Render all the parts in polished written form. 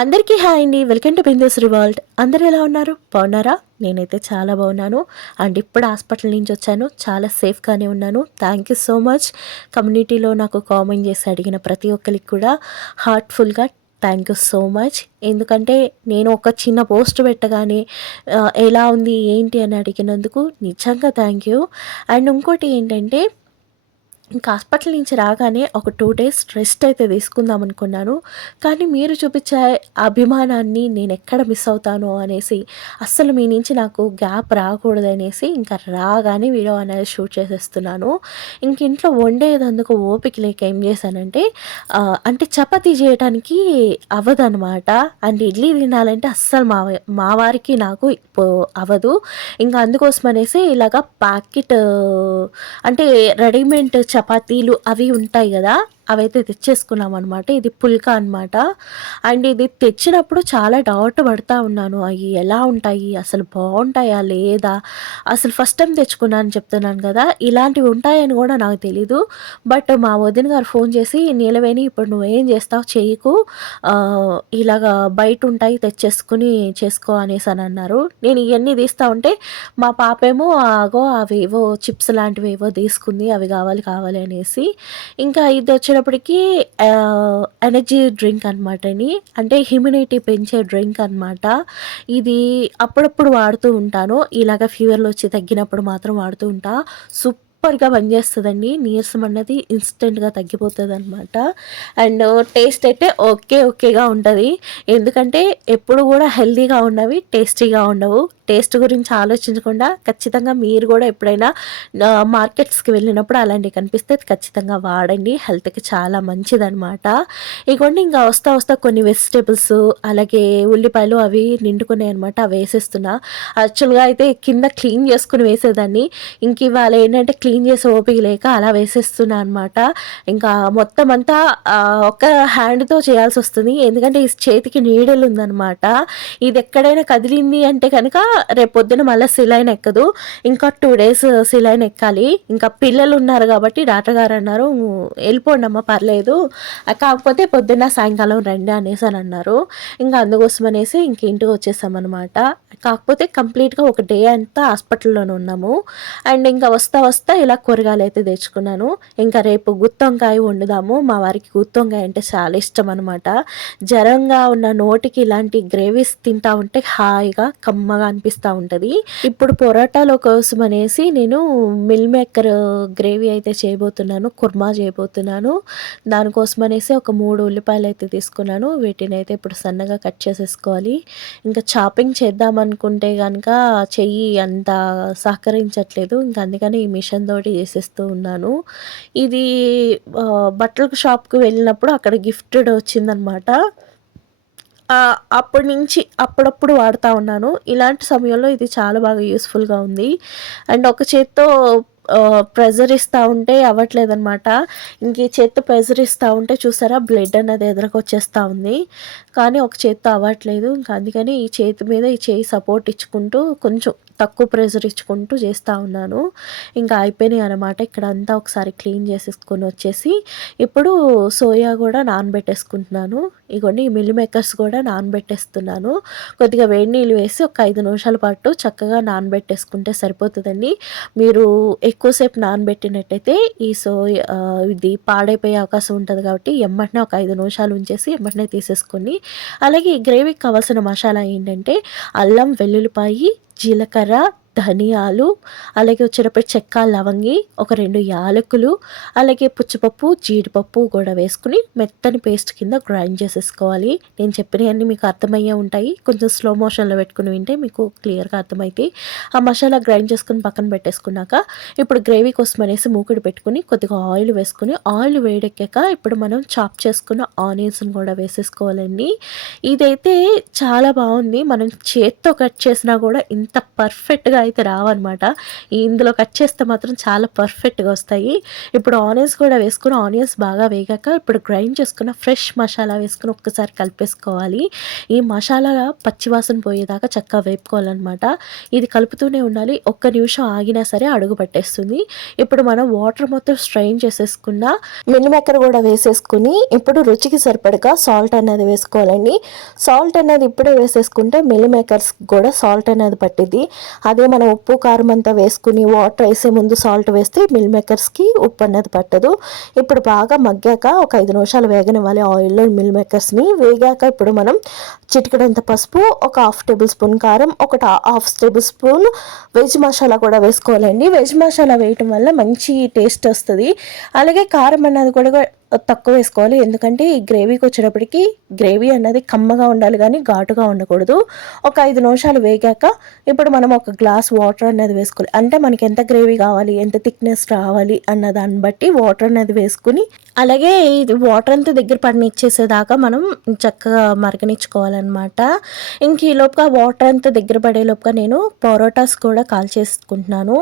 అందరికీ హాయ్ అండి. Welcome to Bindu's revolt. అందరూ ఎలా ఉన్నారు? బాగున్నారా? నేనైతే చాలా బాగున్నాను. అండ్ ఇప్పుడు హాస్పిటల్ నుంచి వచ్చాను. చాలా సేఫ్గానే ఉన్నాను. Thank you so much. కమ్యూనిటీలో నాకు కామెంట్ చేసి అడిగిన ప్రతి ఒక్కరికి కూడా హార్ట్ఫుల్గా థ్యాంక్ యూ సో మచ్. ఎందుకంటే నేను ఒక చిన్న పోస్ట్ పెట్టగానే ఎలా ఉంది ఏంటి అని అడిగినందుకు నిజంగా థ్యాంక్ యూ. అండ్ ఇంకోటి ఏంటంటే ఇంకా హాస్పిటల్ నుంచి రాగానే ఒక 2 డేస్ రెస్ట్ అయితే తీసుకుందాం అనుకున్నాను. కానీ మీరు చూపించే అభిమానాన్ని నేనెక్కడ మిస్ అవుతానో అనేసి, అస్సలు మీ నుంచి నాకు గ్యాప్ రాకూడదనేసి ఇంకా రాగానే వీడియో అనేది షూట్ చేసేస్తున్నాను. ఇంక ఇంట్లో వండేదందుకు ఓపిక లేక ఏం చేశానంటే అంటే చపాతీ చేయటానికి అవ్వదనమాట. అండ్ ఇడ్లీ తినాలంటే అస్సలు మా వారికి నాకు అవ్వదు. ఇంకా అందుకోసమనేసి ఇలాగ ప్యాకెట్ అంటే రెడీమేడ్ చపాతీలు అవి ఉంటాయి గదా! అవైతే తెచ్చేసుకున్నామనమాట. ఇది పుల్కా అనమాట. అండ్ ఇది తెచ్చినప్పుడు చాలా డౌట్ పడతా ఉన్నాను. అయి ఎలా ఉంటాయి? అసలు బావుంటాయా? లేదా? అసలు ఫస్ట్ టైమ్ తెచ్చుకున్నానని చెప్తున్నాను గదా! ఇలాంటివి ఉంటాయని గూడా నాకు తెలీదు. బట్ మా వదిన గారు ఫోన్ చేసి, "నీలవేణి ఇప్పుడు నువ్వేం చేస్తావు చెయ్యకు. ఇలాగా బయటుంటాయి తెచ్చేసుకొని చేసుకో" అనేసనన్నారు. నేను ఇయన్నీ తీస్తా ఉంటే మా పాపేమో అవేవో చిప్స్ లాంటివేవో తీసుకుంది. అవి కావాలి అనేసి. ఇంకా ఇదొచ్చేటప్పటికి ఎనర్జీ డ్రింక్ అనమాట అండి. అంటే ఇమ్యూనిటీ పెంచే డ్రింక్ అనమాట. ఇది అప్పుడప్పుడు వాడుతూ ఉంటాను. ఇలాగ ఫీవర్‌లొచ్చి తగ్గినప్పుడు మాత్రం వాడుతూ ఉంటా. సూపర్‌గా పనిచేస్తదండి. నీరసం అన్నది ఇన్‌స్టంట్‌గా తగ్గిపోతదనమాట. అండ్ టేస్ట్ అయితే ఓకేగా ఉంటది. ఎందుకంటే ఎప్పుడు గూడా హెల్తీగా ఉన్నవి టేస్టీగా ఉండవు. టేస్ట్ గురించి ఆలోచించకుండా ఖచ్చితంగా మీరు గూడా ఎప్పుడైనా మార్కెట్స్‌కి వెళ్ళినప్పుడు అలాంటివి కనిపిస్తే ఖచ్చితంగా వాడండి. హెల్త్‌కి చాలా మంచిదనమాట. ఇగోండి ఇంకా వస్తా కొన్ని వెజిటబుల్స్ అలాగే ఉల్లిపాయలు అవి నిండుకున్నాయనమాట. అవేసేస్తున్నా. యాక్చువల్‌గా అయితే కింద క్లీన్ చేసుకొని వేసేదాన్ని. ఇంక ఇవాళ ఏంటంటే క్లీన్ చేసే ఓపిక లేక అలా వేసేస్తున్నా అనమాట. ఇంకా మొత్తం అంతా ఒక హ్యాండ్‌తో చేయాల్సొస్తుంది. ఎందుకంటే ఈ చేతికి నీడిల్ ఉందనమాట. ఇది ఎక్కడైనా కదిలింది అంటే కనుక రేపొద్దున మళ్ళా సిలైన్ ఎక్కదు. ఇంకా 2 డేస్ సిలైన్ ఎక్కాలి. ఇంకా పిల్లలున్నారు గాబట్టి డాక్టర్ గారన్నారు, "ఎళ్ళిపోండమ్మా పర్లేదు. కాకపోతే పొద్దున్న, సాయంకాలం రండి" అనేసనన్నారు. ఇంకా అందుకోసమనేసి ఇంక ఇంటికొచ్చేసామనమాట. కాకపోతే కంప్లీట్‌గా ఒక డే అంతా హాస్పిటల్‌లోనే ఉన్నాము. అండ్ ఇంకా వస్తా ఇలా కూరగాయలైతే తెచ్చుకున్నాను. ఇంకా రేపు గుత్తొంకాయ వండుదాము. మా వారికి గుత్తొంకాయ అంటే చాలా ఇష్టమనమాట. జరంగా ఉన్న నోటికి ఇలాంటి గ్రేవీస్ తింటా ఉంటే హాయిగా, కమ్మగా అనిపిస్తా ఉంటది. ఇప్పుడు పొరాటాల కోసం అనేసి నేను మిల్ మేకర్ గ్రేవీ అయితే చేయబోతున్నాను. కుర్మా చేయబోతున్నాను. దానికోసం అనేసి ఒక 3 ఉల్లిపాయలైతే తీసుకున్నాను. వీటినైతే ఇప్పుడు సన్నగా కట్ చేసేసుకోవాలి. ఇంకా చాపింగ్ చేద్దామనుకుంటే గనక చెయ్యి అంత సహకరించట్లేదు. ఇంకా అందుకని ఈ మిషన్ తోటి చేసేస్తూ ఉన్నాను. ఇది బట్టల షాప్‌కి వెళ్ళినప్పుడు అక్కడ గిఫ్టెడ్ వచ్చిందనమాట. అప్పటి నుంచి అప్పుడప్పుడు వాడుతా ఉన్నాను. ఇలాంటి సమయంలో ఇది చాలా బాగా యూజ్‌ఫుల్‌గా ఉంది. అండ్ ఒక చేత్తో ప్రెషర్ ఇస్తా ఉంటే అవ్వట్లేదనమాట. ఇంక ఈ చేత్తో ప్రెషర్ ఇస్తా ఉంటే చూసారా బ్లడ్ అన్నది ఎదరకొచ్చేస్తా ఉంది. కానీ ఒక చేత్తో అవ్వట్లేదు. ఇంకా అందుకని ఈ చేతి మీద ఈ చేయి సపోర్ట్ ఇచ్చుకుంటూ కొంచెం తక్కువ ప్రెషర్ ఇచ్చుకుంటూ చేస్తా ఉన్నాను. ఇంకా అయిపోయినాయి అనమాట. ఇక్కడంతా ఒకసారి క్లీన్ చేసేసుకొని వచ్చేసి ఇప్పుడు సోయా కూడా నానబెట్టేసుకుంటున్నాను. ఇగోండి ఈ మిల్ మేకర్స్ కూడా నానబెట్టేస్తున్నాను. కొద్దిగా వేడి నీళ్ళు వేసి ఒక 5 నిమిషాల పాటు చక్కగా నానబెట్టేసుకుంటే సరిపోతదండి. మీరు ఎక్కువసేపు నానబెట్టినట్టయితే ఇది పాడైపోయే అవకాశం ఉంటది కాబట్టి ఎమ్మటనే ఒక 5 నిమిషాలు ఉంచేసి ఎమ్మటనే తీసేసుకొని, అలాగే ఈ గ్రేవీకి కావాల్సిన మసాలా ఏంటంటే అల్లం, వెల్లుల్లిపాయి, జీలకర్ర, ధనియాలు, అలాగే వచ్చేటప్పుడు చెక్క, లవంగి, ఒక 2 యాలకులు, అలాగే పుచ్చపప్పు, జీడిపప్పు కూడా వేసుకొని మెత్తని పేస్ట్ కింద గ్రైండ్ చేసేసుకోవాలి. నేను చెప్పినవన్నీ మీకు అర్థమయ్యే ఉంటాయి. కొంచెం స్లో మోషన్‌లో పెట్టుకొని వింటే మీకు క్లియర్‌గా అర్థమైతాయి. ఆ మసాలా గ్రైండ్ చేసుకొని పక్కన పెట్టేసుకున్నాక ఇప్పుడు గ్రేవీ కోసం అనేసి మూకుడు పెట్టుకొని కొద్దిగా ఆయిల్ వేసుకొని, ఆయిల్ వేడెక్కాక ఇప్పుడు మనం చాప్ చేసుకున్న ఆనియన్స్‌ని కూడా వేసేసుకోవాలండి. ఇదైతే చాలా బావుంది. మనం చేత్తో కట్ చేసినా కూడా ఇంత పర్ఫెక్ట్‌గా అయితే రావన్నమాట. ఇందులో కట్ చేస్తే మాత్రం చాలా పర్ఫెక్ట్‌గా వస్తాయి. ఇప్పుడు ఆనియన్స్ కూడా వేసుకొని ఆనియన్స్ బాగా వేగాక ఇప్పుడు గ్రైండ్ చేసుకున్న ఫ్రెష్ మసాలా వేసుకొని ఒక్కసారి కలిపేసుకోవాలి. ఈ మసాలా పచ్చివాసన పోయేదాకా చక్కగా వేపుకోవాలన్నమాట. ఇది కలుపుతూనే ఉండాలి. ఒక్క నిమిషం ఆగినా సరే అడుగు పట్టేస్తుంది. ఇప్పుడు మనం వాటర్ మొత్తం స్ట్రెయిన్ చేసేసుకున్న మిల్ మేకర్ కూడా వేసేసుకుని ఇప్పుడు రుచికి సరిపడగా సాల్ట్ అనేది వేసుకోవాలండి. సాల్ట్ అనేది ఇప్పుడే వేసేసుకుంటే మిల్ మేకర్స్ కూడా సాల్ట్ అనేది పట్టిద్ది. అదే మనం ఉప్పు కారం అంతా వేసుకుని వాటర్ వేసే ముందు సాల్ట్ వేస్తే మిల్ మేకర్స్కి ఉప్పు అనేది పట్టదు. ఇప్పుడు బాగా మగ్గాక ఒక 5 నిమిషాలు వేగనివ్వాలి ఆయిల్లో మిల్ మేకర్స్ని. వేగాక ఇప్పుడు మనం చిటికెడంత పసుపు, ఒక హాఫ్ టేబుల్ స్పూన్ కారం, ఒక half table spoon veg masala కూడా వేసుకోవాలండి. వెజ్ మసాలా వేయటం వల్ల మంచి టేస్ట్ వస్తుంది. అలాగే కారం అన్నది కూడా తక్కువ వేసుకోవాలి. ఎందుకంటే ఈ గ్రేవీకి వచ్చేటప్పటికి గ్రేవీ అన్నది కమ్మగా ఉండాలి కానీ ఘాటుగా ఉండకూడదు. ఒక 5 నిమిషాలు వేగాక ఇప్పుడు మనం ఒక గ్లాస్ వాటర్ అనేది వేసుకోవాలి. అంటే మనకి ఎంత గ్రేవీ కావాలి, ఎంత థిక్నెస్ రావాలి అన్న దాన్ని బట్టి వాటర్ అనేది వేసుకుని అలాగే ఇది వాటర్ అంతా దగ్గర పడనిచ్చేసేదాకా మనం చక్కగా మరగనిచ్చుకోవాలన్నమాట. ఇంక ఈ లోపుగా వాటర్ అంతా దగ్గర పడే లోపుగా నేను పరోటాస్ కూడా కాల్ చేసుకుంటున్నాను.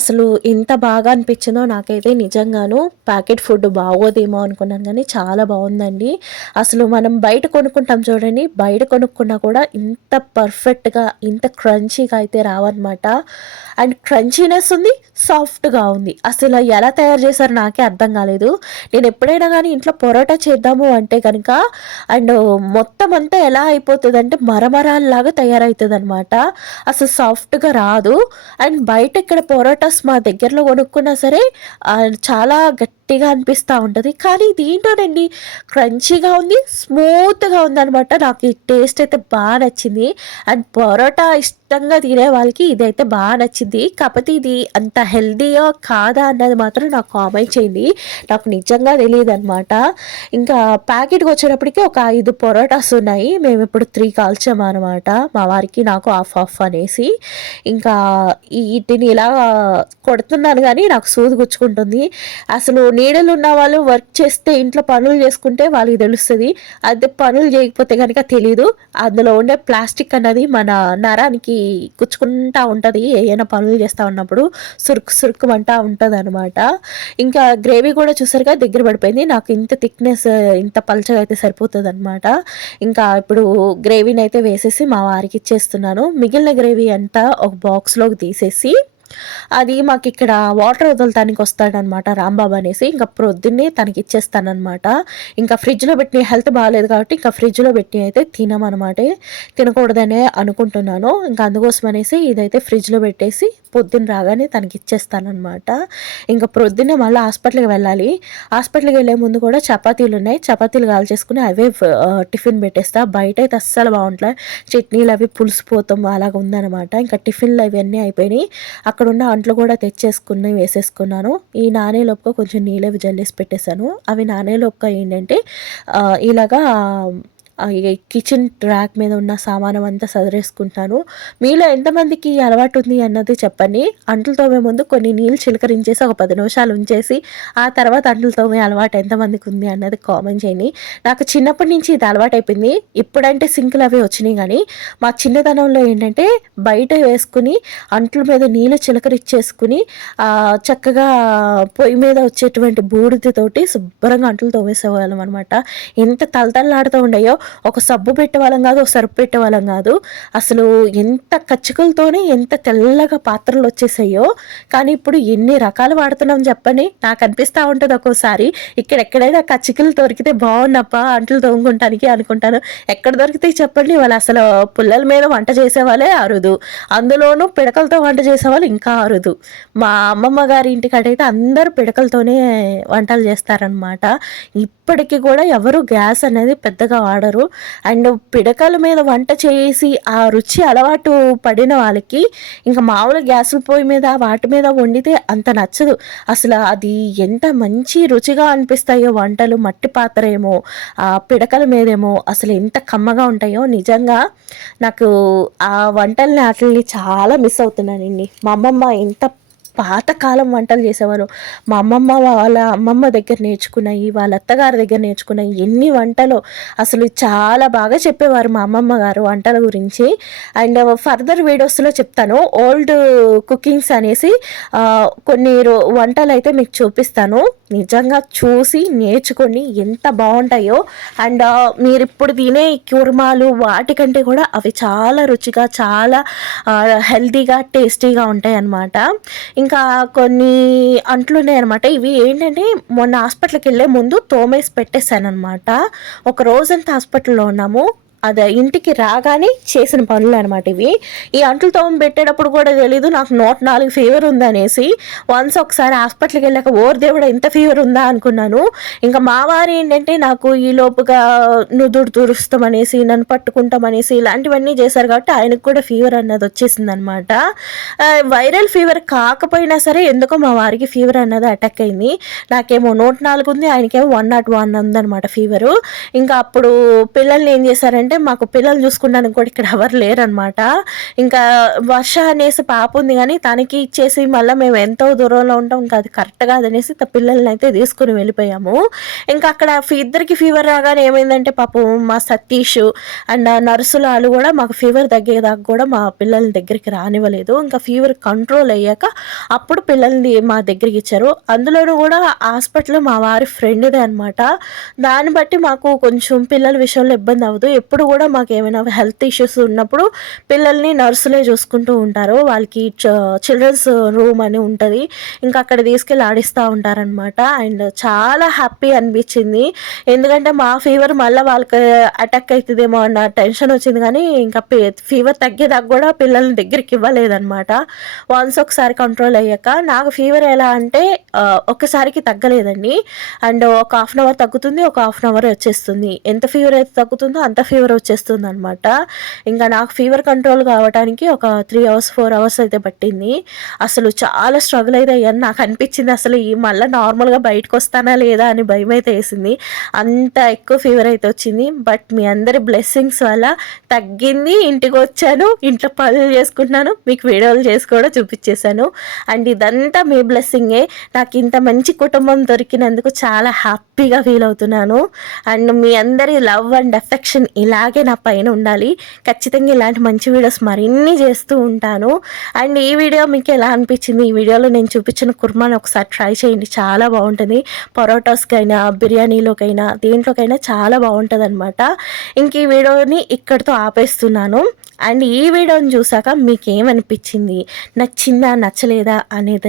అసలు ఎంత బాగా అనిపించిందో నాకైతే నిజంగాను. ప్యాకెట్ ఫుడ్ బాగోదేమో అనుకున్నాను కానీ చాలా బాగుందండి. అసలు మనం బయట కొనుక్కుంటాం చూడండి, బయట కొనుక్కున్నా కూడా ఇంత పర్ఫెక్ట్గా ఇంత క్రంచీగా అయితే రావన్నమాట. అండ్ క్రంచీనెస్ ఉంది, సాఫ్ట్గా ఉంది. అసలు ఎలా తయారు చేశారో నాకే అర్థం కాలేదు. నేను ఎప్పుడైనా కానీ ఇంట్లో పొరోటా చేద్దాము అంటే కనుక అండ్ మొత్తం అంతా ఎలా అయిపోతుంది అంటే మరమరాల్లాగా తయారవుతుంది అనమాట. అసలు సాఫ్ట్గా రాదు. అండ్ బయట ఇక్కడ పొరోటాస్ మా దగ్గరలో కొనుక్కున్నా సరే చాలా గట్టిగా అనిపిస్తూ ఉంటుంది. కానీ దీంట్లోనండి క్రంచీగా ఉంది, స్మూత్గా ఉందనమాట. నాకు ఈ టేస్ట్ అయితే బాగా నచ్చింది. అండ్ పరోటా ఇష్టంగా తినే వాళ్ళకి ఇదైతే బాగా నచ్చింది. కాకపోతే ఇది అంత హెల్దీయా కాదా అన్నది మాత్రం నాకు కామెంట్ చేయండి. నాకు నిజంగా తెలియదు అనమాట. ఇంకా ప్యాకెట్కి వచ్చేటప్పటికి ఒక 5 పరోటాస్ ఉన్నాయి. మేము ఇప్పుడు 3 కాల్చాము అనమాట. మా వారికి నాకు హాఫ్ అనేసి. ఇంకా వీటిని ఇలా కొడుతున్నాను కానీ నాకు సూది గుచ్చుకుంటుంది. అసలు నీడలు ఉన్న వాళ్ళు వర్క్ చేస్తే ఇంట్లో పనులు చేసుకుంటే వాళ్ళకి తెలుస్తుంది. అదే పనులు చేయకపోతే కనుక తెలీదు. అందులో ఉండే ప్లాస్టిక్ అన్నది మన నరానికి గుచ్చుకుంటా ఉంటుంది. ఏమైనా పనులు చేస్తూ ఉన్నప్పుడు సురుకుమంటా ఉంటుంది అనమాట. ఇంకా గ్రేవీ కూడా చూసారుగా దగ్గర పడిపోయింది. నాకు ఇంత థిక్నెస్ ఇంత పల్చగా అయితే సరిపోతుంది అనమాట. ఇంకా ఇప్పుడు గ్రేవీని అయితే వేసేసి మా వారికి ఇచ్చేస్తున్నాను. మిగిలిన గ్రేవీ అంతా ఒక బాక్స్లోకి తీసేసి అది మాకు ఇక్కడ వాటర్ వదలటానికి వస్తాడనమాట రాంబాబు అనేసి. ఇంకా ప్రొద్దున్నే తనకి ఇచ్చేస్తానమాట. ఇంకా ఫ్రిడ్జ్లో పెట్టి హెల్త్ బాగాలేదు కాబట్టి ఇంకా ఫ్రిడ్జ్లో పెట్టి అయితే తినమనమాట. తినకూడదనే అనుకుంటున్నాను. ఇంకా అందుకోసం అనేసి ఇదైతే ఫ్రిడ్జ్లో పెట్టేసి పొద్దున్న రాగానే తనకి ఇచ్చేస్తానమాట. ఇంకా ప్రొద్దున్నే మళ్ళీ హాస్పిటల్కి వెళ్ళాలి. హాస్పిటల్కి వెళ్ళే ముందు కూడా చపాతీలు ఉన్నాయి. చపాతీలు కాల్చేసుకుని అవే టిఫిన్ పెట్టేస్తా. బయట అయితే అస్సలు బాగుంటాయి. చట్నీలు అవి పులిసిపోతాం అలాగ ఉందనమాట. ఇంకా టిఫిన్లు అవన్నీ అయిపోయినాయి. అక్కడున్న అంట్లు కూడా తెచ్చేసుకుని వేసేసుకున్నాను. ఈ నానేలోపుగా కొంచెం నీళ్ళవి జల్లేసి పెట్టేశాను. అవి నానేలోపుగా ఏంటంటే ఇలాగా కిచెన్ ట్రాక్ మీద ఉన్న సామానం అంతా సదిరేసుకుంటాను. మీలో ఎంతమందికి అలవాటు ఉంది అన్నది చెప్పండి. అంట్లు తోమే ముందు కొన్ని నీళ్ళు చిలకరించేసి ఒక 10 నిమిషాలు ఉంచేసి ఆ తర్వాత అంట్లు తోమే అలవాటు ఎంతమందికి ఉంది అన్నది కామెంట్ చేయండి. నాకు చిన్నప్పటి నుంచి ఇది అలవాటు అయిపోయింది. ఇప్పుడంటే సింకులు అవి వచ్చినాయి కానీ మా చిన్నతనంలో ఏంటంటే బయట వేసుకుని అంట్ల మీద నీళ్ళు చిలకరించేసుకుని చక్కగా పొయ్యి మీద వచ్చేటువంటి బూడిదతోటి శుభ్రంగా అంట్లు తోమేసేవాళ్ళం అనమాట. ఎంత తలతల్లాడుతూ ఉండేయో. ఒక సబ్బు పెట్టేవాళ్ళం కాదు, ఒక సర్ఫ్ పెట్టేవాళ్ళం కాదు. అసలు ఎంత కచ్చికలతోనే ఎంత తెల్లగా పాత్రలు వచ్చేసాయో. కానీ ఇప్పుడు ఎన్ని రకాలు వాడుతున్నాం చెప్పండి. నాకు అనిపిస్తూ ఉంటుంది ఒక్కోసారి ఎక్కడెక్కడైనా కచ్చికలు దొరికితే బాగున్నప్ప అంట్లు తోముకుంటానికి అనుకుంటాను. ఎక్కడ దొరికితే చెప్పండి. వాళ్ళు అసలు పుల్లల మీద వంట చేసేవాళ్ళే అరుదు, అందులోనూ పిడకలతో వంట చేసేవాళ్ళు ఇంకా అరుదు. మా అమ్మమ్మ గారి ఇంటికాడైతే అందరూ పిడకలతోనే వంటలు చేస్తారనమాట. ఇప్పటికీ కూడా ఎవరు గ్యాస్ అనేది పెద్దగా వాడరు. అండ్ పిడకల మీద వంట చేసి ఆ రుచి అలవాటు పడిన వాళ్ళకి ఇంకా మామూలు గ్యాసుల పొయ్యి మీద వాటి మీద వండితే అంత నచ్చదు. అసలు అది ఎంత మంచి రుచిగా అనిపిస్తాయో వంటలు. మట్టి పాత్ర ఏమో, ఆ పిడకల మీదేమో అసలు ఎంత కమ్మగా ఉంటాయో. నిజంగా నాకు ఆ వంటల్ని వాటిని చాలా మిస్ అవుతున్నానండి. మా అమ్మమ్మ ఎంత పాతకాలం వంటలు చేసేవారు. మా అమ్మమ్మ వాళ్ళ అమ్మమ్మ దగ్గర నేర్చుకున్నయి, వాళ్ళ అత్తగారి దగ్గర నేర్చుకున్నయి ఎన్ని వంటలో అసలు చాలా బాగా చెప్పేవారు మా అమ్మమ్మ గారు వంటల గురించి. అండ్ ఫర్దర్ వీడియోస్‌లో చెప్తాను. ఓల్డ్ కుకింగ్స్ అనేసి కొన్ని వంటలైతే మీకు చూపిస్తాను. నిజంగా చూసి నేర్చుకొని ఎంత బావుంటాయో. అండ్ మీరిప్పుడు తినే కుర్మాలు వాటికంటే కూడా అవి చాలా రుచిగా, చాలా హెల్తీగా, టేస్టీగా ఉంటాయన్నమాట. ఇంకా కొన్ని అంట్లున్నాయన్నమాట. ఇవి ఏంటంటే మొన్న హాస్పిటల్‌కి వెళ్ళే ముందు తోమేసి పెట్టేశానన్నమాట. ఒక రోజంతా హాస్పిటల్‌లో ఉన్నాము. అదే ఇంటికి రాగానే చేసిన పనులనమాట ఇవి. ఈ అంట్లు తోమబెట్టేటప్పుడు కూడా తెలీదు నాకు 104 ఫీవర్ ఉందనేసి. వన్స్ ఒకసారి హాస్పిటల్‌కి వెళ్ళాక ఓరి దేవుడా! ఇంత ఫీవర్ ఉందా అనుకున్నాను. ఇంకా మా వారు ఏంటంటే నాకు ఈలోపుగా నుదురు తుడుస్తామనేసి, నన్ను పట్టుకుంటామనేసి ఇలాంటివన్నీ చేశారు కాబట్టి ఆయనకు కూడా ఫీవర్ అన్నది వచ్చేసిందనమాట. వైరల్ ఫీవర్ కాకపోయినా సరే ఎందుకో మా వారికి ఫీవర్ అన్నది అటాక్ అయింది. నాకేమో 104 ఉంది, ఆయనకేమో 101 ఉందనమాట ఫీవరు. ఇంకా అప్పుడు పిల్లల్ని ఏం చేశారంటే మాకు పిల్లలు చూసుకున్నానికి కూడా ఇక్కడ ఎవరు లేరనమాట. ఇంకా వర్ష అనేసి పాప ఉంది కానీ తనకి ఇచ్చేసి మళ్ళీ మేము ఎంతో దూరంలో ఉంటాం, ఇంకా అది కరెక్ట్ కాదనేసి పిల్లల్ని అయితే తీసుకుని వెళ్ళిపోయాము. ఇంకా అక్కడ ఇద్దరికి ఫీవర్ రాగానే ఏమైందంటే పాపం మా సతీష్ అండ్ నర్సులు వాళ్ళు కూడా మాకు ఫీవర్ తగ్గేదాకా కూడా మా పిల్లల్ని దగ్గరికి రానివ్వలేదు. ఇంకా ఫీవర్ కంట్రోల్ అయ్యాక అప్పుడు పిల్లల్ని మా దగ్గరికి ఇచ్చారు. అందులోనూ కూడా హాస్పిటల్ మా వారి ఫ్రెండ్దే అనమాట. దాన్ని బట్టి మాకు కొంచెం పిల్లల విషయంలో ఇబ్బంది అవ్వదు. ఎప్పుడు కూడా మాకు ఏమైనా హెల్త్ ఇష్యూస్ ఉన్నప్పుడు పిల్లల్ని నర్సులే చూసుకుంటూ ఉంటారు. వాళ్ళకి చిల్డ్రన్స్ రూమ్ అని ఉంటుంది, ఇంకా అక్కడ తీసుకెళ్ళి ఆడిస్తూ ఉంటారనమాట. అండ్ చాలా హ్యాపీ అనిపించింది. ఎందుకంటే మా ఫీవర్ మళ్ళీ వాళ్ళకి అటాక్ అవుతుందేమో అన్న టెన్షన్ వచ్చింది, కానీ ఇంకా ఫీవర్ తగ్గేదాకా కూడా పిల్లల్ని దగ్గరికి ఇవ్వలేదన్నమాట. వన్స్ ఒకసారి కంట్రోల్ అయ్యాక నాకు ఫీవర్ ఎలా అంటే ఒక్కసారికి తగ్గలేదండి. అండ్ ఒక హాఫ్ అన్ అవర్ తగ్గుతుంది, ఒక హాఫ్ అన్ అవర్ వచ్చేస్తుంది. ఎంత ఫీవర్ అయితే తగ్గుతుందో అంత ఫీవర్ వచ్చేస్తుంది అనమాట. ఇంకా నాకు ఫీవర్ కంట్రోల్ కావడానికి ఒక 3 అవర్స్ 4 అవర్స్ అయితే పట్టింది. అసలు చాలా స్ట్రగుల్ అయితే అయ్యాను. నాకు అనిపించింది అసలు ఈ మళ్ళీ నార్మల్గా బయటకు వస్తానా లేదా అని భయం అయితే వేసింది. అంత ఎక్కువ ఫీవర్ అయితే వచ్చింది. బట్ మీ అందరి బ్లెస్సింగ్స్ వల్ల తగ్గింది. ఇంటికి వచ్చాను, ఇంట్లో పనులు చేసుకుంటున్నాను, మీకు వీడియోలు చేసి కూడా చూపించేశాను. అండ్ ఇదంతా మీ బ్లెస్సింగే. నాకు ఇంత మంచి కుటుంబం దొరికినందుకు చాలా హ్యాపీగా ఫీల్ అవుతున్నాను. అండ్ మీ అందరి లవ్ అండ్ అఫెక్షన్ ఇలాగే నా పైన ఉండాలి. ఖచ్చితంగా ఇలాంటి మంచి వీడియోస్ మరిన్ని చేస్తూ ఉంటాను. అండ్ ఈ వీడియో మీకు ఎలా అనిపించింది? ఈ వీడియోలో నేను చూపించిన కుర్మాని ఒకసారి ట్రై చేయండి, చాలా బాగుంటుంది. పరోటాస్కైనా, బిర్యానీలోకైనా, దేంట్లోకైనా చాలా బాగుంటుంది అనమాట. ఇంక ఈ వీడియోని ఇక్కడితో ఆపేస్తున్నాను. అండ్ ఈ వీడియోని చూసాక మీకు ఏమనిపించింది, నచ్చిందా నచ్చలేదా అనేది